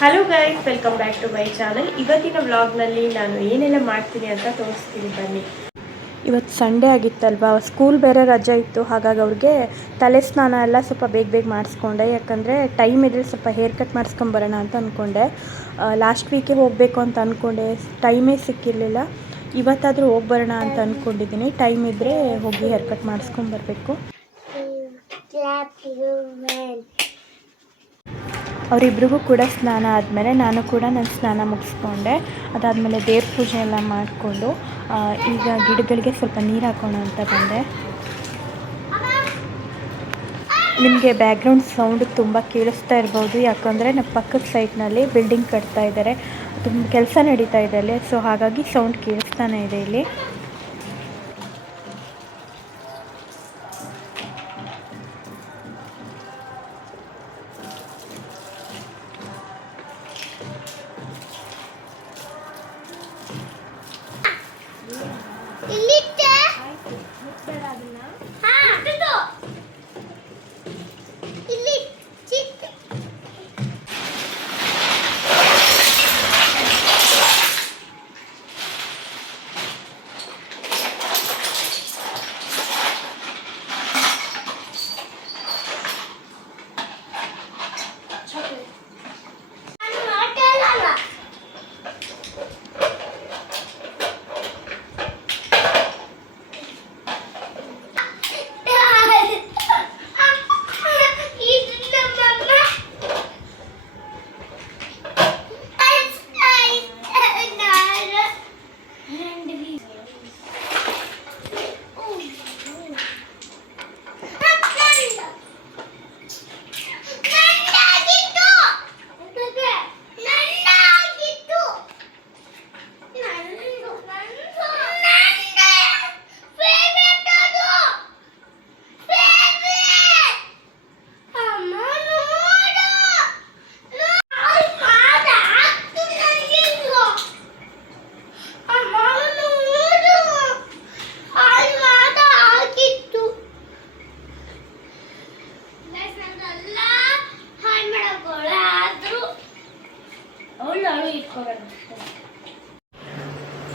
Hello guys, welcome back to my channel. ಇವತ್ತಿನ ವ್ಲಾಗ್ನಲ್ಲಿ ನಾನು ಏನೆಲ್ಲ ಮಾಡ್ತೀನಿ ಅಂತ ತೋರಿಸ್ತೀನಿ ಬನ್ನಿ. ಇವತ್ತು ಸಂಡೇ ಆಗಿತ್ತಲ್ವಾ, ಸ್ಕೂಲ್ ಬೇರೆ ರಜೆ ಇತ್ತು. ಹಾಗಾಗಿ ಅವ್ರಿಗೆ ತಲೆ ಸ್ನಾನ ಎಲ್ಲ ಸ್ವಲ್ಪ ಬೇಗ ಮಾಡಿಸ್ಕೊಂಡೆ. ಯಾಕಂದರೆ ಟೈಮ್ ಇದ್ದರೆ ಸ್ವಲ್ಪ ಹೇರ್ ಕಟ್ ಮಾಡಿಸ್ಕೊಂಬರೋಣ ಅಂತ ಅಂದ್ಕೊಂಡೆ. ಲಾಸ್ಟ್ ವೀಕೆ ಹೋಗಬೇಕು ಅಂತ ಅಂದ್ಕೊಂಡೆ, ಟೈಮೇ ಸಿಕ್ಕಿರಲಿಲ್ಲ. ಇವತ್ತಾದರೂ ಹೋಗ್ಬರೋಣ ಅಂತ ಅಂದ್ಕೊಂಡಿದ್ದೀನಿ. ಟೈಮ್ ಇದ್ದರೆ ಹೋಗಿ ಹೇರ್ ಕಟ್ ಮಾಡಿಸ್ಕೊಂಬರ್ಬೇಕು. ಅವರಿಬ್ರಿಗೂ ಕೂಡ ಸ್ನಾನ ಆದಮೇಲೆ ನಾನು ಕೂಡ ನನ್ನ ಸ್ನಾನ ಮುಗಿಸ್ಕೊಂಡೆ. ಅದಾದಮೇಲೆ ದೇವ್ರ ಪೂಜೆ ಎಲ್ಲ ಮಾಡಿಕೊಂಡು ಈಗ ಗಿಡಗಳಿಗೆ ಸ್ವಲ್ಪ ನೀರು ಹಾಕೋಣ ಅಂತ ಬಂದೆ. ನಿಮಗೆ ಬ್ಯಾಕ್ಗ್ರೌಂಡ್ ಸೌಂಡ್ ತುಂಬ ಕೇಳಿಸ್ತಾ ಇರ್ಬೋದು, ಯಾಕಂದರೆ ನಮ್ಮ ಪಕ್ಕದ ಸೈಟ್ನಲ್ಲಿ ಬಿಲ್ಡಿಂಗ್ ಕಟ್ತಾ ಇದ್ದಾರೆ, ತುಂಬ ಕೆಲಸ ನಡೀತಾ ಇದೆ ಅಲ್ಲಿ. ಸೊ ಹಾಗಾಗಿ ಸೌಂಡ್ ಕೇಳಿಸ್ತಾನೆ ಇದೆ ಇಲ್ಲಿ.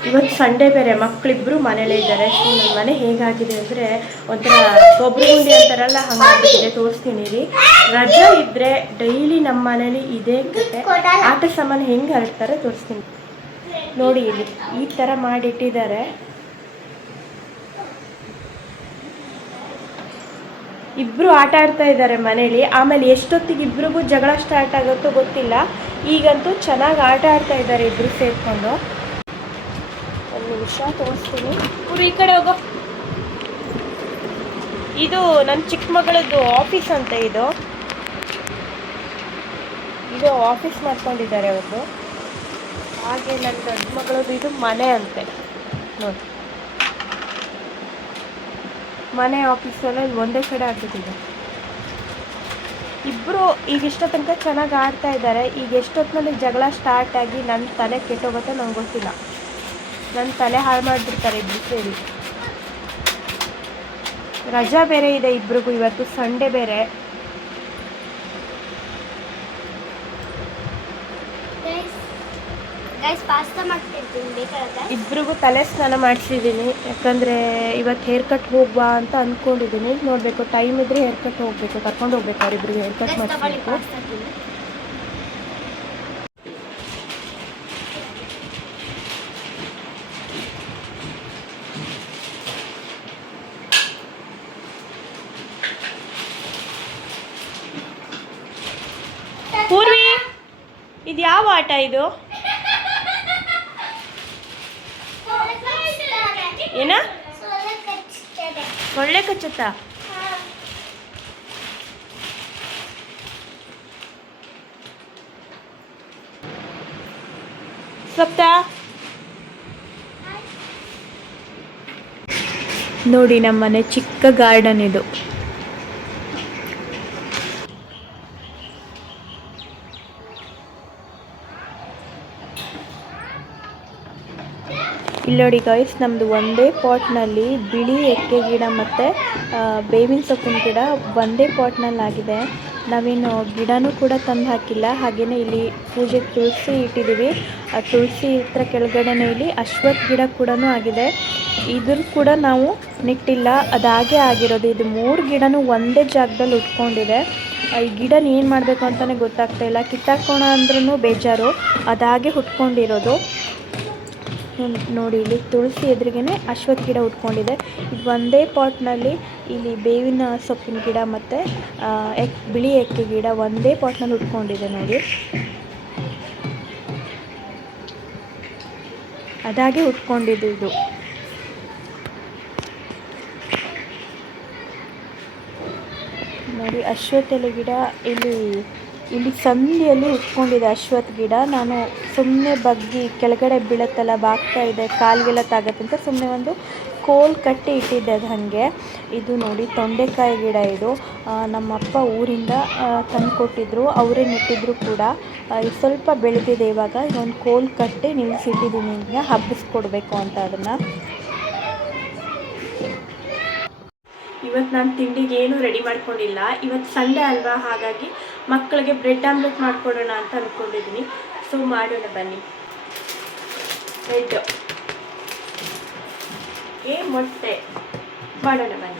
ಇವತ್ತು ಸಂಡೇ ಬೇರೆ, ಮಕ್ಕಳಿಬ್ಬರು ಮನೇಲೇ ಇದ್ದಾರೆ. ಸೊ ನನ್ನ ಮನೆ ಹೇಗಾಗಿದೆ ಅಂದರೆ ಒಂಥರ ಗೊಬ್ಬರ ಗುಂಡಿ ಅಂತಾರಲ್ಲ, ಹಾಗಾಗಿದೆ. ತೋರಿಸ್ತೀನಿ ರೀ. ರಜಾ ಇದ್ದರೆ ಡೈಲಿ ನಮ್ಮ ಮನೇಲಿ ಇದೇ ಕತೆ. ಆಟ ಸಾಮಾನು ಹೆಂಗೆ ಹರಡ್ತಾರೆ ತೋರಿಸ್ತೀನಿ ನೋಡಿ. ಇಲ್ಲಿ ಈ ಥರ ಮಾಡಿಟ್ಟಿದ್ದಾರೆ. ಇಬ್ಬರು ಆಟ ಆಡ್ತಾ ಇದ್ದಾರೆ ಮನೇಲಿ. ಆಮೇಲೆ ಎಷ್ಟೊತ್ತಿಗೆ ಇಬ್ರಿಗೂ ಜಗಳ ಸ್ಟಾರ್ಟ್ ಆಗುತ್ತೋ ಗೊತ್ತಿಲ್ಲ. ಈಗಂತೂ ಚೆನ್ನಾಗಿ ಆಟ ಆಡ್ತಾ ಇದ್ದಾರೆ ಇಬ್ಬರು ಸೇರಿಕೊಂಡು. ಒಂದು ನಿಮಿಷ ತೋರಿಸ್ತೀನಿ. ಇವರು ಈ ಕಡೆ ಹೋಗೋ. ಇದು ನನ್ನ ಚಿಕ್ಕ ಮಗಳದ್ದು ಆಫೀಸ್ ಅಂತ. ಇದು ಆಫೀಸ್ ಮಾಡ್ಕೊಂಡಿದ್ದಾರೆ ಅವರು. ಹಾಗೆ ನನ್ನ ದೊಡ್ಡ ಮಗಳದ್ದು ಇದು ಮನೆ ಅಂತೆ ನೋಡಿ. ಮನೆ ಆಫೀಸಲ್ಲಿ ಒಂದೇ ಕಡೆ ಆಗ್ಬಿಟ್ಟಿದೆ. ಇಬ್ಬರು ಈಗ ಇಷ್ಟ ತನಕ ಚೆನ್ನಾಗಿ ಆಡ್ತಾ ಇದ್ದಾರೆ. ಈಗ ಎಷ್ಟೊತ್ತಿನಲ್ಲಿ ಜಗಳ ಸ್ಟಾರ್ಟ್ ಆಗಿ ನನ್ನ ತಲೆ ಕೆಟ್ಟೋಗುತ್ತೆ ನಂಗೆ ಗೊತ್ತಿಲ್ಲ. ನನ್ನ ತಲೆ ಹಾಳು ಮಾಡಿಬಿಡ್ತಾರೆ ಇಬ್ಬರು ಸೇರಿ. ರಜಾ ಬೇರೆ ಇದೆ ಇಬ್ರಿಗೂ, ಇವತ್ತು ಸಂಡೇ ಬೇರೆ. ಇಬ್ರಿಗೂ ತಲೆ ಸ್ನಾನ ಮಾಡಿಸಿದ್ದೀನಿ. ಯಾಕಂದರೆ ಇವತ್ತು ಹೇರ್ ಕಟ್ ಹೋಗ್ಬಾ ಅಂತ ಅಂದ್ಕೊಂಡಿದ್ದೀನಿ. ನೋಡಬೇಕು, ಟೈಮ್ ಇದ್ದರೆ ಹೇರ್ ಕಟ್ ಹೋಗಬೇಕು, ಕರ್ಕೊಂಡು ಹೋಗ್ಬೇಕು ಅವರಿಬ್ರಿಗೆ ಹೇರ್ ಕಟ್ ಮಾಡಿಸ್ಬೇಕು. ಪೂರ್ವಿ, ಇದು ಯಾವ ಆಟ ಇದು? ಏನ ಸೊಳ್ಳೆ ಕಚ್ಚುತ್ತಾ? ಸಪ್ತ ನೋಡಿ, ನಮ್ಮನೆ ಚಿಕ್ಕ ಗಾರ್ಡನ್ ಇದು. ಇಲ್ಲಿ ನೋಡಿ ಗೈಸ್, ನಮ್ಮದು ಒಂದೇ ಪಾಟ್ನಲ್ಲಿ ಬಿಳಿ ಎಕ್ಕೆ ಗಿಡ ಮತ್ತು ಬೇವಿನ ಸೊಪ್ಪಿನ ಗಿಡ ಒಂದೇ ಪಾಟ್ನಲ್ಲಿ ಆಗಿದೆ. ನಾವೇನು ಗಿಡನೂ ಕೂಡ ತಂದು ಹಾಕಿಲ್ಲ. ಹಾಗೆಯೇ ಇಲ್ಲಿ ಪೂಜೆಗೆ ತುಳಸಿ ಇಟ್ಟಿದ್ದೀವಿ. ಆ ತುಳಸಿ ಹತ್ರ ಕೆಳಗಡೆನೇ ಇಲ್ಲಿ ಅಶ್ವತ್ಥ ಗಿಡ ಕೂಡ ಆಗಿದೆ. ಇದ್ರ ಕೂಡ ನಾವು ನೆಟ್ಟಿಲ್ಲ, ಅದಾಗೆ ಆಗಿರೋದು. ಇದು 3 ಗಿಡನೂ ಒಂದೇ ಜಾಗದಲ್ಲಿ ಉಟ್ಕೊಂಡಿದೆ. ಈ ಗಿಡನ ಏನು ಮಾಡಬೇಕು ಅಂತಲೇ ಗೊತ್ತಾಗ್ತಾ ಇಲ್ಲ. ಕಿತ್ತಾಕೋಣ ಅಂದ್ರೂ ಬೇಜಾರು, ಅದಾಗೆ ಹುಟ್ಕೊಂಡಿರೋದು. ನೋಡಿ, ಇಲ್ಲಿ ತುಳಸಿ ಎದುರಿಗೇ ಅಶ್ವತ್ಥ ಗಿಡ ಉಟ್ಕೊಂಡಿದೆ. ಇದು ಒಂದೇ ಪಾಟ್ನಲ್ಲಿ ಇಲ್ಲಿ ಬೇವಿನ ಸೊಪ್ಪಿನ ಗಿಡ ಮತ್ತು ಬಿಳಿ ಎಕ್ಕೆ ಗಿಡ ಒಂದೇ ಪಾಟ್ನಲ್ಲಿ ಉಟ್ಕೊಂಡಿದೆ ನೋಡಿ. ಅದಾಗೆ ಉಟ್ಕೊಂಡಿದ್ದು ಇದು. ನೋಡಿ, ಅಶ್ವತ್ಥ ಎಲೆ ಗಿಡ ಇಲ್ಲಿ ಸಂದಿಯಲ್ಲಿ ಉಟ್ಕೊಂಡಿದೆ ಅಶ್ವತ್ಥ ಗಿಡ. ನಾನು ಸುಮ್ಮನೆ ಬಗ್ಗಿ ಕೆಳಗಡೆ ಬೀಳತ್ತಲ್ಲ, ಬಾಗ್ತಾ ಇದೆ, ಕಾಲಿಗೆಲ್ಲ ತಾಗತ್ತೆ ಅಂತ ಸುಮ್ಮನೆ ಒಂದು ಕೋಲ್ ಕಟ್ಟಿ ಇಟ್ಟಿದ್ದೆ ಅದು ಹಾಗೆ. ಇದು ನೋಡಿ ತೊಂಡೆಕಾಯಿ ಗಿಡ. ಇದು ನಮ್ಮಪ್ಪ ಊರಿಂದ ತಂದು ಕೊಟ್ಟಿದ್ರು, ಅವರೇ ನೆಟ್ಟಿದ್ರು ಕೂಡ. ಸ್ವಲ್ಪ ಬೆಳೆದಿದೆ ಇವಾಗ. ಒಂದು ಕೋಲ್ ಕಟ್ಟಿ ನಿಲ್ಲಿಸಿಟ್ಟಿದ್ದೀನಿ, ಈಗ ಹಬ್ಬಿಸ್ಕೊಡ್ಬೇಕು ಅಂತ ಅದನ್ನು. ಇವತ್ತು ನಾನು ತಿಂಡಿಗೆ ಏನೂ ರೆಡಿ ಮಾಡ್ಕೊಂಡಿಲ್ಲ. ಇವತ್ತು ಸಂಡೇ ಅಲ್ವಾ, ಹಾಗಾಗಿ ಮಕ್ಕಳಿಗೆ ಬ್ರೆಡ್ ಆಮ್ಲೆಟ್ ಮಾಡಿಕೊಡೋಣ ಅಂತ ಅಂದ್ಕೊಂಡಿದ್ದೀನಿ. ಸೊ ಮಾಡೋಣ ಬನ್ನಿ. ಬ್ರೆಡ್ ಮೊಟ್ಟೆ ಮಾಡೋಣ ಬನ್ನಿ.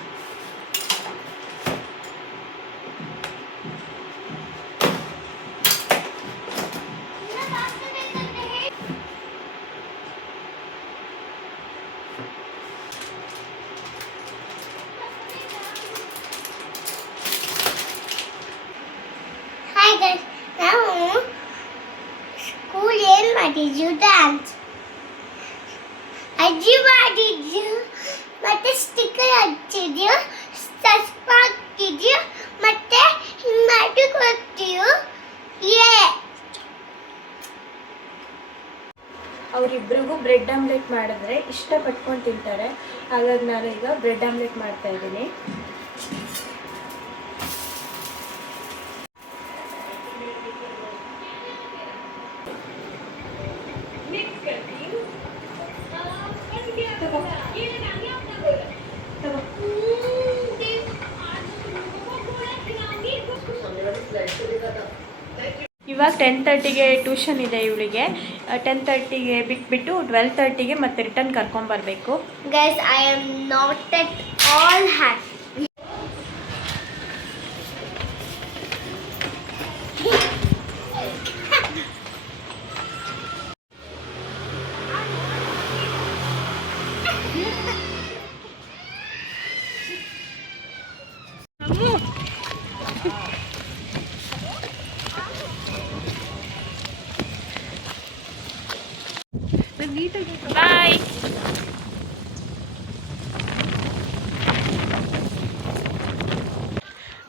ನಾವು ಸ್ಕೂಲ್ ಏನು ಮಾಡಿದ್ವಿ? ಡ್ಯಾನ್ಸ್ ಅಜ್ಜಿ ಮಾಡಿದ್ವಿ, ಮತ್ತೆ ಸ್ಟಿಕ್ಕರ್ ಹಚ್ಚಿದ್ವಿ, ಸಸ್ಪ ಹಾಕಿದ್ವಿ, ಮತ್ತೆ ಹಿಂಗೆ ಕೊಡ್ತೀವಿ. ಅವರಿಬ್ಬರಿಗೂ ಬ್ರೆಡ್ ಆಮ್ಲೆಟ್ ಮಾಡಿದ್ರೆ ಇಷ್ಟಪಟ್ಕೊಂಡು ತಿಂತಾರೆ. ಹಾಗಾಗಿ ನಾನು ಈಗ ಬ್ರೆಡ್ ಆಮ್ಲೆಟ್ ಮಾಡ್ತಾ ಇದ್ದೀನಿ. ಇವಾಗ 10:30ಗೆ ಟ್ಯೂಷನ್ ಇದೆ ಇವಳಿಗೆ. 10:30ಗೆ ಬಿಟ್ಬಿಟ್ಟು 12:30ಗೆ ಮತ್ತೆ ರಿಟರ್ನ್ ಕರ್ಕೊಂಬರ್ಬೇಕು. Guys, I am not at all happy. Bye.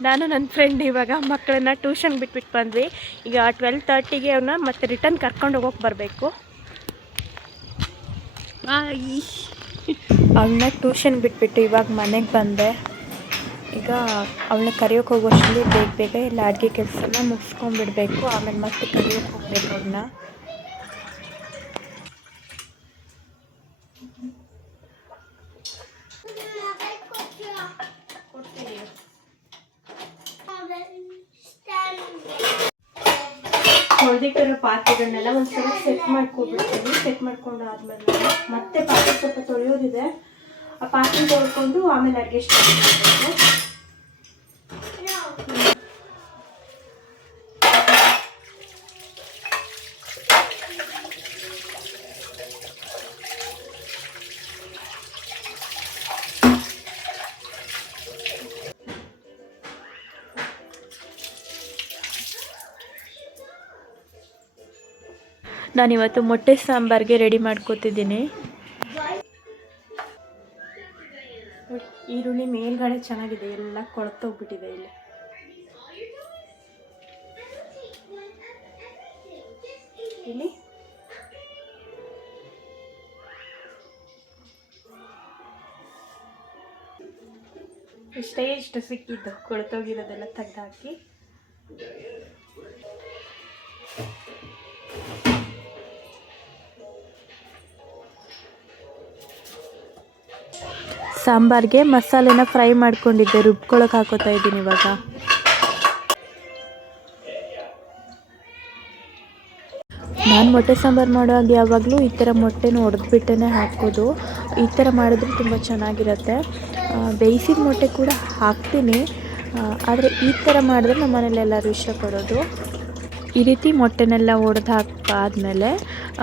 ನಾನು ನನ್ನ ಫ್ರೆಂಡ್ ಇವಾಗ ಮಕ್ಕಳನ್ನ ಟ್ಯೂಷನ್ ಬಿಟ್ಬಿಟ್ಟು ಬಂದ್ವಿ. ಈಗ 12:30ಗೆ ಅವನ್ನ ಮತ್ತೆ ರಿಟರ್ನ್ ಕರ್ಕೊಂಡು ಹೋಗೋಕೆ ಬರಬೇಕು. ಬಾಯ್. ಅವಳನ್ನ ಟ್ಯೂಷನ್ ಬಿಟ್ಬಿಟ್ಟು ಇವಾಗ ಮನೆಗೆ ಬಂದೆ. ಈಗ ಅವಳನ್ನ ಕರೆಯೋಕೆ ಹೋಗೋಷ್ಟರಲ್ಲಿ ಬೇಗ ಎಲ್ಲ ಅಡುಗೆ ಕೆಲಸನ ಮುಗಿಸ್ಕೊಂಡ್ಬಿಡ್ಬೇಕು. ಆಮೇಲೆ ಮತ್ತೆ ಕರೆಯೋಕೆ ಹೋಗ್ಬೇಕು ಅವ್ರನ್ನ. ಹೊಡೆದಿಟ್ಟಿರೋ ಪಾತ್ರೆಗಳನ್ನೆಲ್ಲ ಒಂದ್ಸಲ ಸೆಟ್ ಮಾಡ್ಕೊಬಿಡ್ತೀನಿ. ಸೆಟ್ ಮಾಡ್ಕೊಂಡು ಆದ್ಮೇಲೆ ಮತ್ತೆ ಪಾತ್ರೆ ಸ್ವಲ್ಪ ತೊಳೆಯೋದಿದೆ. ಆ ಪಾತ್ರೆ ತೊಳ್ಕೊಂಡು ಆಮೇಲೆ ಅಡುಗೆ ಸ್ಟಾರ್ಟ್ ಮಾಡಬೇಕು. ನಾನಿವತ್ತು ಮೊಟ್ಟೆ ಸಾಂಬಾರಿಗೆ ರೆಡಿ ಮಾಡ್ಕೋತಿದ್ದೀನಿ. ಈರುಳ್ಳಿ ಮೇಲ್ಗಡೆ ಚೆನ್ನಾಗಿದೆ, ಎಲ್ಲ ಕೊಳ್ತೋಗ್ಬಿಟ್ಟಿದೆ ಇಲ್ಲಿ. ಇಲ್ಲಿ ಇಷ್ಟು ಸಿಕ್ಕಿದ್ದು ಕೊಳ್ತೋಗಿರೋದೆಲ್ಲ ತೆಗೆದಾಕಿ. ಸಾಂಬಾರಿಗೆ ಮಸಾಲೆನ ಫ್ರೈ ಮಾಡ್ಕೊಂಡಿದ್ದೆ, ರುಬ್ಕೊಳಕ್ಕೆ ಹಾಕೋತಾ ಇದ್ದೀನಿ ಇವಾಗ. ನಾನು ಮೊಟ್ಟೆ ಸಾಂಬಾರು ಮಾಡುವಾಗ ಯಾವಾಗಲೂ ಈ ಥರ ಮೊಟ್ಟೆನ ಒಡೆದ್ಬಿಟ್ಟೇ ಹಾಕೋದು. ಈ ಥರ ಮಾಡಿದ್ರೆ ತುಂಬ ಚೆನ್ನಾಗಿರುತ್ತೆ. ಬೇಯಿಸಿದ ಮೊಟ್ಟೆ ಕೂಡ ಹಾಕ್ತೀನಿ, ಆದರೆ ಈ ಥರ ಮಾಡಿದ್ರೆ ನಮ್ಮ ಮನೇಲಿ ಎಲ್ಲರೂ ಇಷ್ಟಪಡೋದು. ಈ ರೀತಿ ಮೊಟ್ಟೆನೆಲ್ಲ ಒಡೆದು ಹಾಕಾದ್ಮೇಲೆ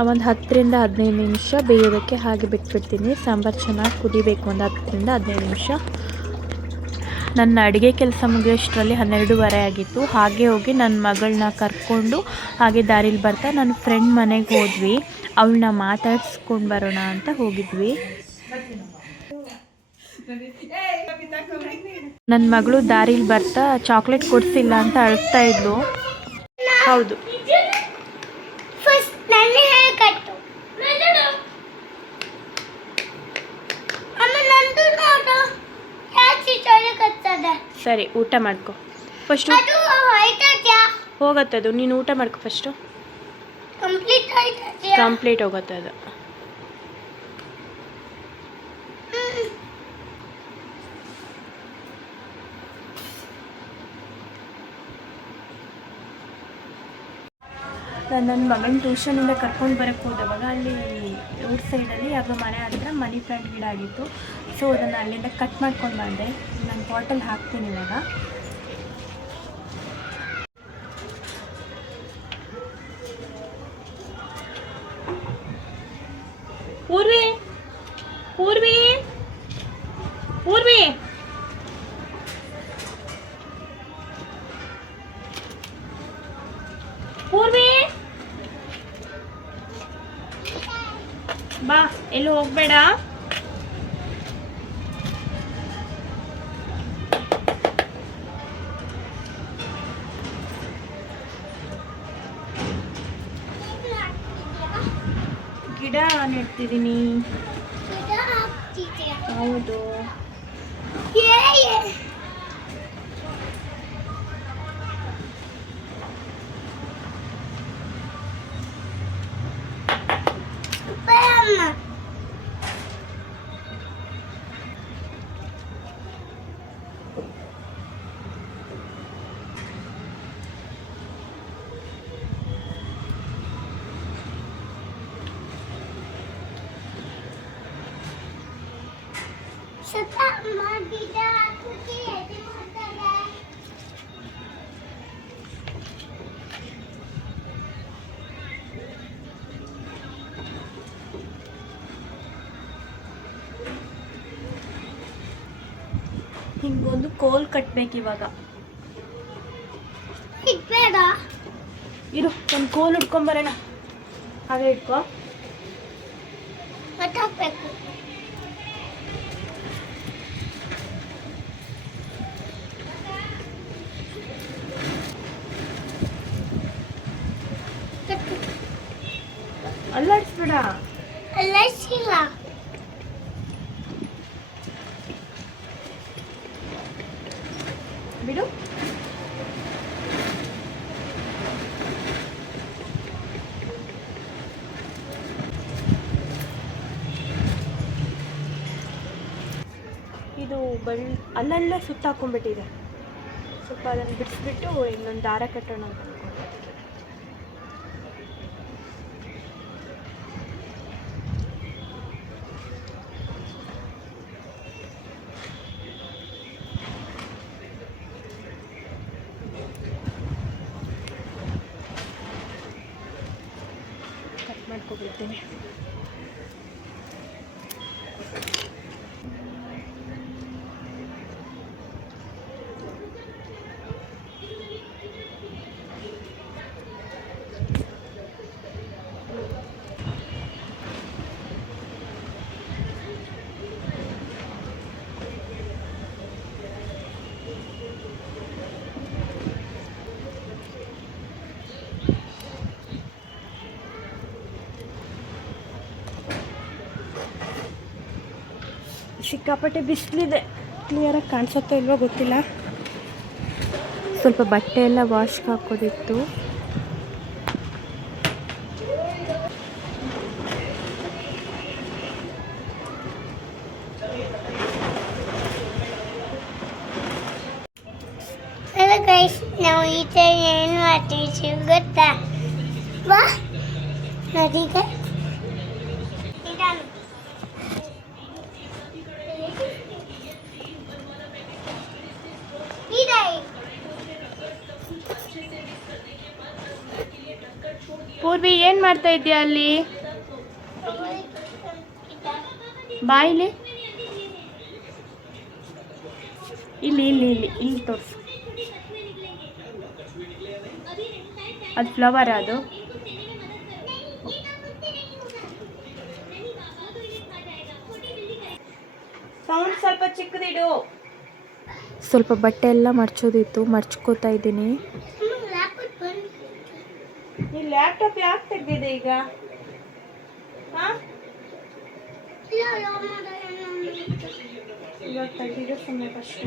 ಒಂದು 10ರಿಂದ 15 ನಿಮಿಷ ಬೇಯೋದಕ್ಕೆ ಹಾಗೆ ಬಿಟ್ಬಿಡ್ತೀನಿ. ಸಾಂಬಾರು ಚೆನ್ನಾಗಿ ಕುದಿಬೇಕು, ಒಂದು 10ರಿಂದ 15 ನಿಮಿಷ. ನನ್ನ ಅಡುಗೆ ಕೆಲಸ ಮುಗಿಯೋಷ್ಟರಲ್ಲಿ 12:15 ಆಗಿತ್ತು. ಹಾಗೆ ಹೋಗಿ ನನ್ನ ಮಗಳನ್ನ ಕರ್ಕೊಂಡು ಹಾಗೆ ದಾರಿಲಿ ಬರ್ತಾ ನನ್ನ ಫ್ರೆಂಡ್ ಮನೆಗೆ ಹೋದ್ವಿ. ಅವಳನ್ನ ಮಾತಾಡ್ಸ್ಕೊಂಡು ಬರೋಣ ಅಂತ ಹೋಗಿದ್ವಿ. ನನ್ನ ಮಗಳು ದಾರಿಲಿ ಬರ್ತಾ ಚಾಕ್ಲೇಟ್ ಕೊಡಿಸಿಲ್ಲ ಅಂತ ಅಳ್ತಾ ಇದ್ಲು. ಹೌದು, ಸರಿ ಊಟ ಮಾಡ್ಕೊ ಫಸ್ಟು. ಹೋಗತ್ತದು, ನೀನು ಊಟ ಮಾಡ್ಕೊ ಫಸ್ಟು. ಕಂಪ್ಲೀಟ್ ಹೋಗತ್ತದು. ನಾನು ನನ್ನ ಮಗನ ಟ್ಯೂಷನಿಂದ ಕರ್ಕೊಂಡು ಬರೋಕ್ಕೆ ಹೋದವಾಗ ಅಲ್ಲಿ ರೋಡ್ ಸೈಡಲ್ಲಿ ಯಾವುದೋ ಮನೆ ಹತ್ರ ಮನಿ ಪ್ಲಾಂಟ್ ಗಿಡ ಆಗಿತ್ತು. ಸೊ ಅದನ್ನು ಅಲ್ಲಿಂದ ಕಟ್ ಮಾಡ್ಕೊಂಡು ಬಂದೆ. ನಾನು ಬಾಟಲ್ ಹಾಕ್ತೀನಿ ಇವಾಗ. ಪೂರ್ವಿ ಪೂರ್ವಿ ಪೂರ್ವಿ ಪೂರ್ವಿ ಬಾ, ಎಲ್ಲೂ ಹೋಗ್ಬೇಡ. ಗಿಡ ನೆಡ್ತಿದ್ದೀನಿ. ಹೌದು. ಹಿಂಗೊಂದು ಕೋಲ್ ಕಟ್ಬೇಕು ಇವಾಗ. ಇರು, ಒಂದು ಕೋಲ್ ಹಿಡ್ಕೊಂಬರೋಣ. ಹಾಗೆ ಇಟ್ಕೋ. ಅಲ್ಲಾಡಿಸ್ಬೇಡ. ಬಿಡು. ಇದು ಅಲ್ಲೆಲ್ಲ ಸುತ್ತ ಹಾಕೊಂಡ್ಬಿಟ್ಟಿದೆ. ಸ್ವಲ್ಪ ಅದನ್ನು ಬಿಡಿಸ್ಬಿಟ್ಟು ಇನ್ನೊಂದು ದಾರ ಕಟ್ಟೋಣ ಅಂತ ಅನ್ಕೊಂಡು. ಕಟ್ ಮಾಡ್ಕೊಬಿಡ್ತೀನಿ. ಸಿಕ್ಕಾಪಟ್ಟೆ ಬಿಸಿಲಿದೆ. ಕ್ಲಿಯರಾಗಿ ಕಾಣಿಸುತ್ತೋ ಇಲ್ವೋ ಗೊತ್ತಿಲ್ಲ. ಸ್ವಲ್ಪ ಬಟ್ಟೆ ಎಲ್ಲ ವಾಶ್ಗೆ ಹಾಕೋದಿತ್ತು. Hello guys, ನಾವು ಈ ಥರ ಏನು ಮಾಡ್ತೀವಿ ಗೊತ್ತಾ? ನದಿಗೆ ಪೂರ್ವಿ ಏನು ಮಾಡ್ತಾ ಇದೆಯಾ ಅಲ್ಲಿ? ಬಾಯಿಲಿ ಇಲ್ಲಿ ಇಲ್ಲಿ ಇಲ್ಲಿ ಇಲ್ಲಿ ತೋರಿಸು. ಅದು ಫ್ಲವರ್ ಅದು. ಸೌಂಡ್ ಸ್ವಲ್ಪ ಚಿಕ್ಕದಿಡು. ಸ್ವಲ್ಪ ಬಟ್ಟೆ ಎಲ್ಲ ಮರ್ಚೋದಿತ್ತು, ಮರ್ಚ್ಕೋತಾ ಇದ್ದೀನಿ. ಈ ಲ್ಯಾಪ್ಟಾಪ್ ಯಾಕೆ ತೆಗೆದಿದೆ ಈಗ? ಹಾಂ ಇವಾಗ ತೆಗೆದಿರೋ ಸುಮ್ಮನೆ ಫಸ್ಟ್.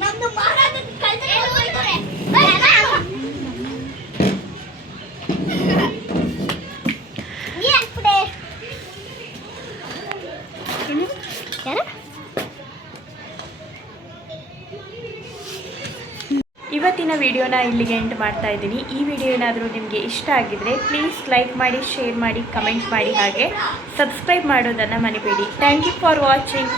ನಮ್ದು ಮಹಾರಾಜ ಕಲ್ತರೆ ಇವತ್ತಿನ ವಿಡಿಯೋನ ಇಲ್ಲಿಗೆ ಎಂಡ್ ಮಾಡ್ತಾ ಇದ್ದೀನಿ. ಈ ವಿಡಿಯೋ ಏನಾದರೂ ನಿಮಗೆ ಇಷ್ಟ ಆಗಿದ್ರೆ ಪ್ಲೀಸ್ ಲೈಕ್ ಮಾಡಿ, ಶೇರ್ ಮಾಡಿ, ಕಮೆಂಟ್ ಮಾಡಿ, ಹಾಗೆ ಸಬ್ಸ್ಕ್ರೈಬ್ ಮಾಡೋದನ್ನು ಮರಿಬೇಡಿ. Thank you for watching.